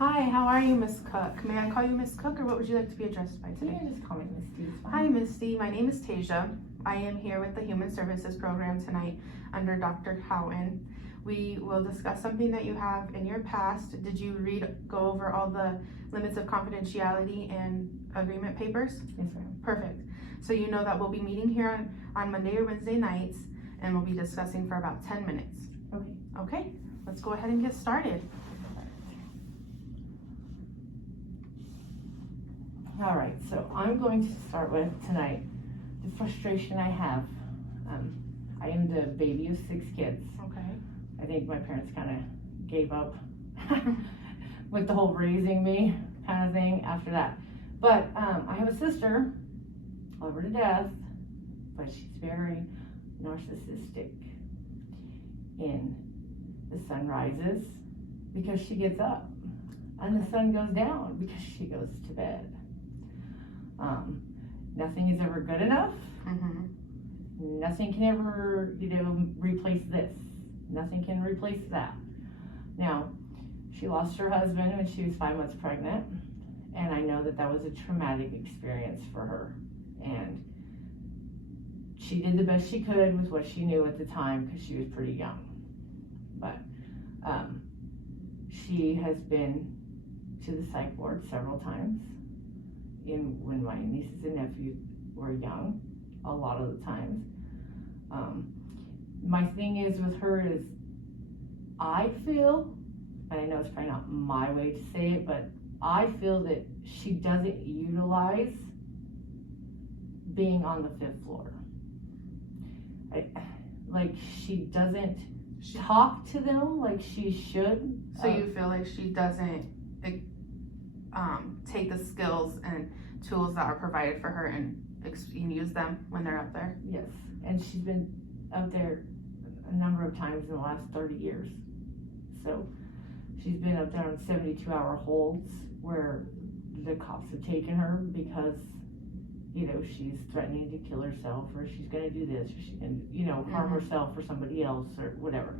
Hi, how are you, Miss Cook? May I call you Miss Cook, or what would you like to be addressed by You today? can just call me Misty. It's fine. Hi, Misty. My name is Tasia. I am here with the Human Services Program tonight under Dr. Houghton. We will discuss something that you have in your past. Did you go over all the limits of confidentiality and agreement papers? Yes, ma'am. Perfect. So you know that we'll be meeting here on Monday or Wednesday nights, and we'll be discussing for about 10 minutes. Okay. Okay, let's go ahead and get started. All right, so I'm going to start with tonight the frustration I have. I am the baby of 6 kids. Okay. I think my parents kind of gave up with the whole raising me kind of thing after that. But I have a sister, love her to death, but she's very narcissistic. And the sun rises because she gets up, and the sun goes down because she goes to bed. Nothing is ever good enough. Mm-hmm. Nothing can ever, replace this. Nothing can replace that. Now, she lost her husband when she was 5 months pregnant, and I know that that was a traumatic experience for her. And she did the best she could with what she knew at the time because she was pretty young. But she has been to the psych ward several times. When my nieces and nephews were young, a lot of the times. My thing is with her is, I feel, and I know it's probably not my way to say it, but I feel that she doesn't utilize being on the 5th floor. She doesn't talk to them like she should. So you feel like she doesn't take the skills and tools that are provided for her and use them when they're up there? Yes, and she's been up there a number of times in the last 30 years. So she's been up there on 72-hour holds where the cops have taken her because, she's threatening to kill herself, or she's going to do this, or she's going to, harm herself or somebody else or whatever.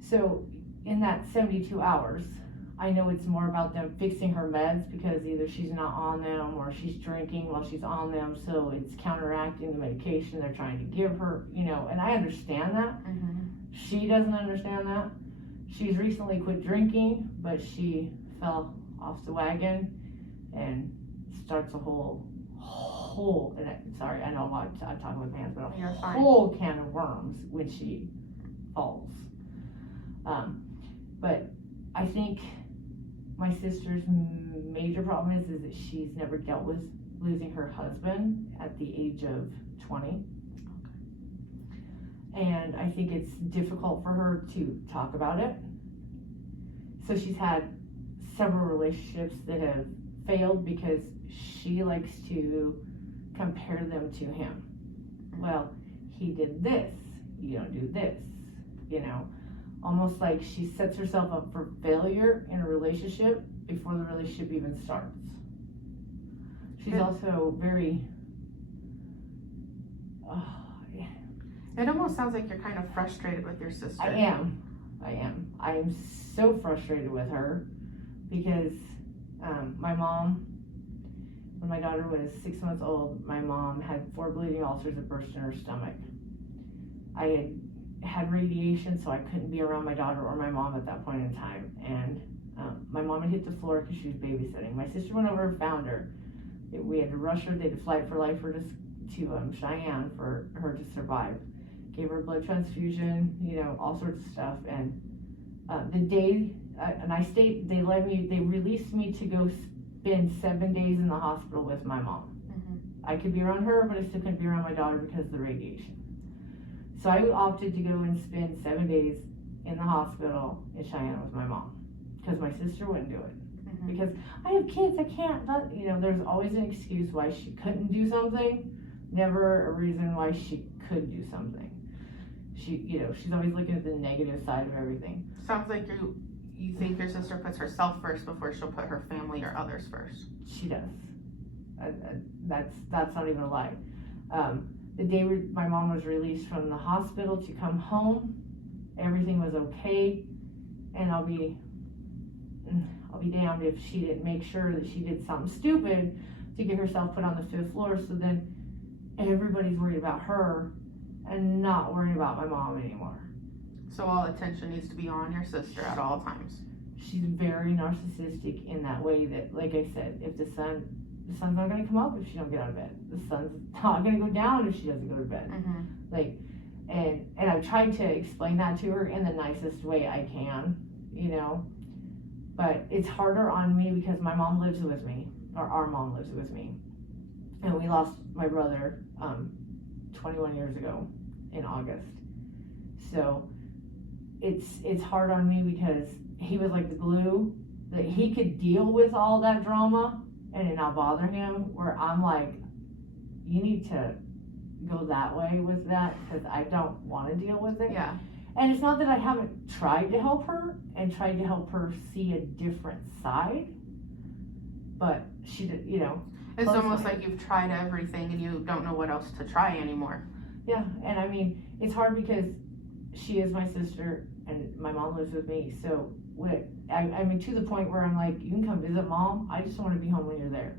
So in that 72 hours, I know it's more about them fixing her meds because either she's not on them or she's drinking while she's on them, so it's counteracting the medication they're trying to give her, and I understand that. Mm-hmm. She doesn't understand that. She's recently quit drinking, but she fell off the wagon and starts a whole, sorry, I know I'm talking with hands, but a whole can of worms when she falls. But I think my sister's major problem is that she's never dealt with losing her husband at the age of 20. And I think it's difficult for her to talk about it. So she's had several relationships that have failed because she likes to compare them to him. Well, he did this, you don't do this, almost like she sets herself up for failure in a relationship before the relationship even starts. She's also very, It almost sounds like you're kind of frustrated with your sister. I am so frustrated with her because my mom, when my daughter was 6 months old, my mom had 4 bleeding ulcers that burst in her stomach. I had radiation, so I couldn't be around my daughter or my mom at that point in time. And my mom had hit the floor because she was babysitting. My sister went over and found her. We had to rush her. They had to fly for life her to Cheyenne for her to survive. Gave her a blood transfusion, all sorts of stuff. And the day, they released me to go spend 7 days in the hospital with my mom. Mm-hmm. I could be around her, but I still couldn't be around my daughter because of the radiation. So I opted to go and spend 7 days in the hospital in Cheyenne with my mom because my sister wouldn't do it. Mm-hmm. Because I have kids, I can't, there's always an excuse why she couldn't do something, never a reason why she could do something. She's always looking at the negative side of everything. Sounds like you think your sister puts herself first before she'll put her family or others first. She does. That's not even a lie. The day my mom was released from the hospital to come home, everything was okay, and I'll be I'll be damned if she didn't make sure that she did something stupid to get herself put on the 5th floor, so then everybody's worried about her and not worried about my mom anymore. So all attention needs to be on your sister at all times. She's very narcissistic in that way that, like I said, if the sun's not going to come up if she don't get out of bed. The sun's not going to go down if she doesn't go to bed. Mm-hmm. Like, and I've tried to explain that to her in the nicest way I can, you know, but it's harder on me because my mom lives with me, or our mom lives with me, and we lost my brother 21 years ago in August. So it's hard on me because he was like the glue that he could deal with all that drama and it not bother him, where I'm like, you need to go that way with that because I don't want to deal with it. Yeah. And it's not that I haven't tried to help her and tried to help her see a different side, but she did, you know. It's almost like you've tried everything and you don't know what else to try anymore. Yeah, and I mean, it's hard because she is my sister and my mom lives with me, so I mean, to the point where I'm like, you can come visit mom, I just want to be home when you're there.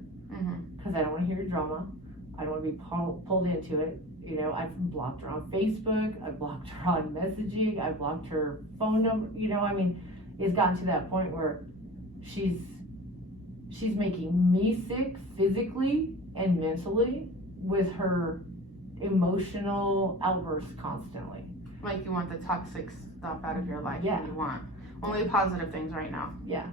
Because I don't want to hear your drama, I don't want to be pulled into it. You know, I've blocked her on Facebook, I've blocked her on messaging, I've blocked her phone number, you know, I mean, it's gotten to that point where she's making me sick physically and mentally with her emotional outbursts constantly. Like you want the toxic stuff out of your life. Yeah. And you want only positive things right now. Yeah.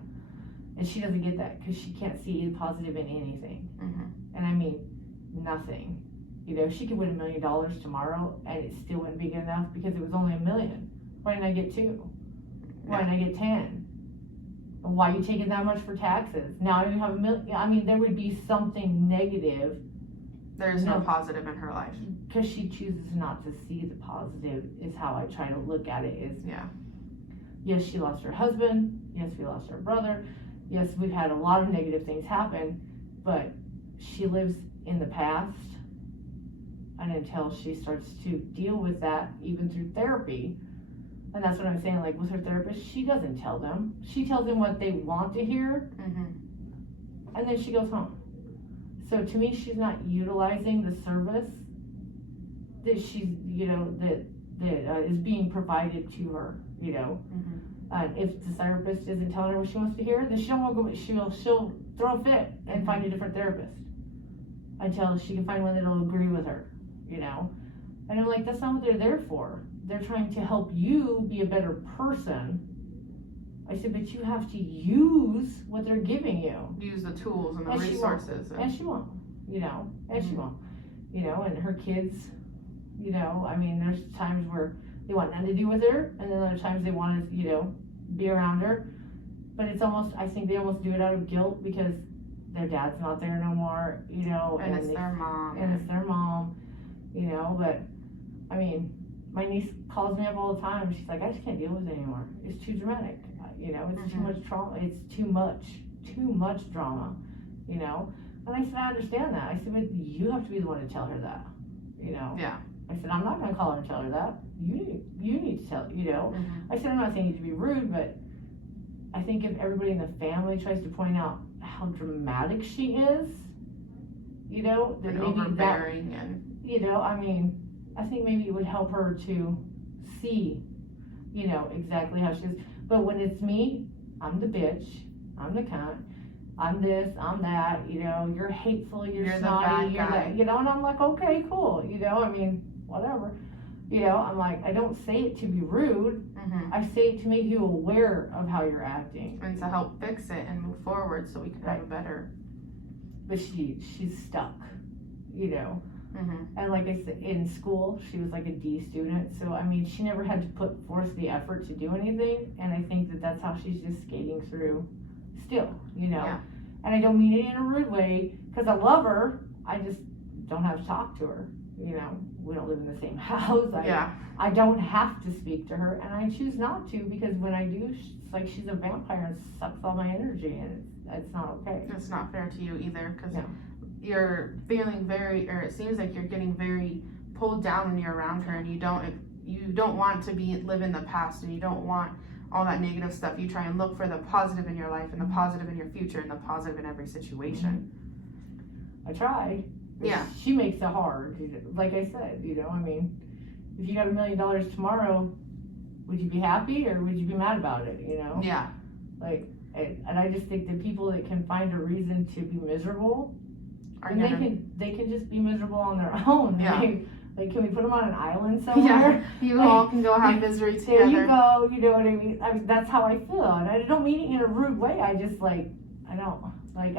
And she doesn't get that because she can't see the positive in anything. Mm-hmm. And I mean, nothing. You know, she could win $1 million tomorrow and it still wouldn't be good enough because it was only $1 million. Why didn't I get 2? Why didn't I get 10? And why are you taking that much for taxes? Now you have $1 million. I mean, there would be something negative. There's no positive in her life. Because she chooses not to see the positive is how I try to look at it. Is yes, she lost her husband. Yes, we lost our brother. Yes, we've had a lot of negative things happen, but she lives in the past. And until she starts to deal with that, even through therapy, and that's what I'm saying, like with her therapist, she doesn't tell them. She tells them what they want to hear, and then she goes home. So to me, she's not utilizing the service that she's, you know, that is being provided to her, you know. If the therapist isn't telling her what she wants to hear, then she don't want to go. She'll throw a fit and find a different therapist until she can find one that'll agree with her, you know. And I'm like, that's not what they're there for. They're trying to help you be a better person. I said, but you have to use what they're giving you. Use the tools and the And resources. And she won't, you know, and she won't, you know, and her kids, you know, I mean, there's times where they want nothing to do with her, and then other times they want to, you know, be around her. But it's almost, I think they almost do it out of guilt because their dad's not there no more, you know. And it's their mom. And it's their mom, you know, but, I mean, my niece calls me up all the time. She's like, I just can't deal with it anymore. It's too dramatic. You know, it's too much trauma. It's too much drama, you know. And I said, I understand that. I said, but you have to be the one to tell her that, you know. Yeah. I said, I'm not going to call her and tell her that. You need to tell, you know. I said, I'm not saying you to be rude, but I think if everybody in the family tries to point out how dramatic she is, you know, then And maybe overbearing and, you know, I mean, I think maybe it would help her to see, you know, exactly how she is. But when it's me, I'm the bitch, I'm the cunt, I'm this, I'm that, you know, you're hateful, you're the snotty, bad you're guy. that, you know, and I'm like, okay, cool, you know, I mean, whatever. You know, I'm like, I don't say it to be rude, I say it to make you aware of how you're acting. And to help fix it and move forward so we can have a better. But she's stuck, you know. And like I said, in school, she was like a D student. So, I mean, she never had to put forth the effort to do anything. And I think that that's how she's just skating through still, you know. Yeah. And I don't mean it in a rude way because I love her. I just don't have to talk to her, you know. We don't live in the same house. I don't have to speak to her. And I choose not to because when I do, it's like she's a vampire and sucks all my energy. And it's not okay. It's not fair to you either because No. you're feeling or it seems like you're getting very pulled down when you're around her, and you don't want to live in the past, and you don't want all that negative stuff. You try and look for the positive in your life and the positive in your future and the positive in every situation. I try. Yeah. She makes it hard. Like I said, I mean, if you got $1 million tomorrow, would you be happy or would you be mad about it? Yeah. Like, and I just think that people that can find a reason to be miserable, and they can just be miserable on their own. Yeah. Like, can we put them on an island somewhere? Yeah. You all can go have misery together. There you go. You know what I mean? That's how I feel, and I don't mean it in a rude way. I just I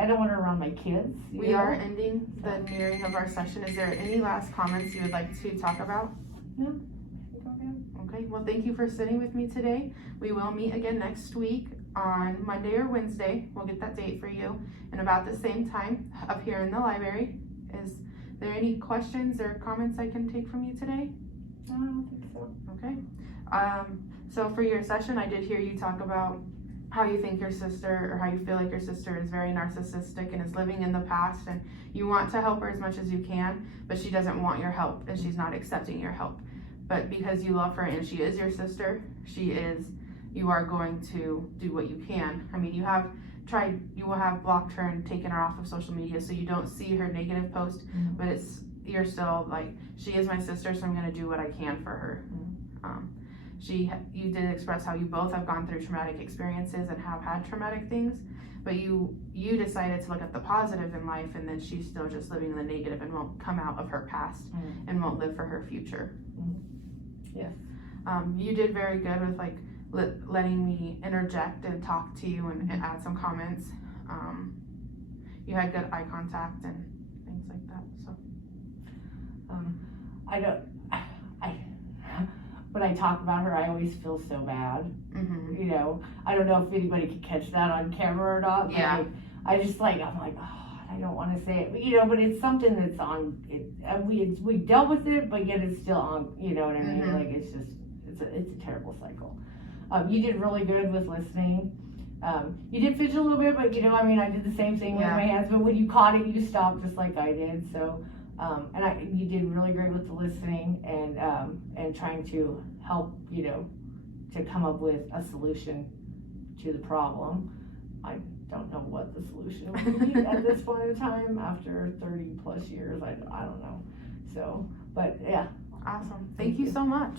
don't want her around my kids. We are ending the nearing of our session. Is there any last comments you would like to talk about? No. Okay, well, thank you for sitting with me today. We will meet again next week on Monday or Wednesday. We'll get that date for you. And about the same time up here in the library. Is there any questions or comments I can take from you today? No, I don't think so. Okay. So for your session, I did hear you talk about how you think your sister, or how you feel like your sister is very narcissistic and is living in the past, and you want to help her as much as you can, but she doesn't want your help and she's not accepting your help. But because you love her and she is your sister, you are going to do what you can. I mean, you will have blocked her and taken her off of social media so you don't see her negative post, but you're still like, she is my sister, so I'm going to do what I can for her. You did express how you both have gone through traumatic experiences and have had traumatic things, but you decided to look at the positive in life, and then she's still just living in the negative and won't come out of her past and won't live for her future. Yes. You did very good with letting me interject and talk to you and add some comments. You had good eye contact and things like that. So when I talk about her, I always feel so bad. Mm-hmm. I don't know if anybody could catch that on camera or not. But Yeah. I'm like, oh, I don't want to say it, but but it's something that's on. We dealt with it, but yet it's still on. You know what I mean? Mm-hmm. Like it's a terrible cycle. You did really good with listening. You did fidget a little bit, but I did the same thing with my hands. But when you caught it, you stopped just like I did. So, you did really great with the listening and trying to help, to come up with a solution to the problem. I don't know what the solution would be at this point in time after 30 plus years. I don't know. So, but yeah. Awesome. Thank you so much.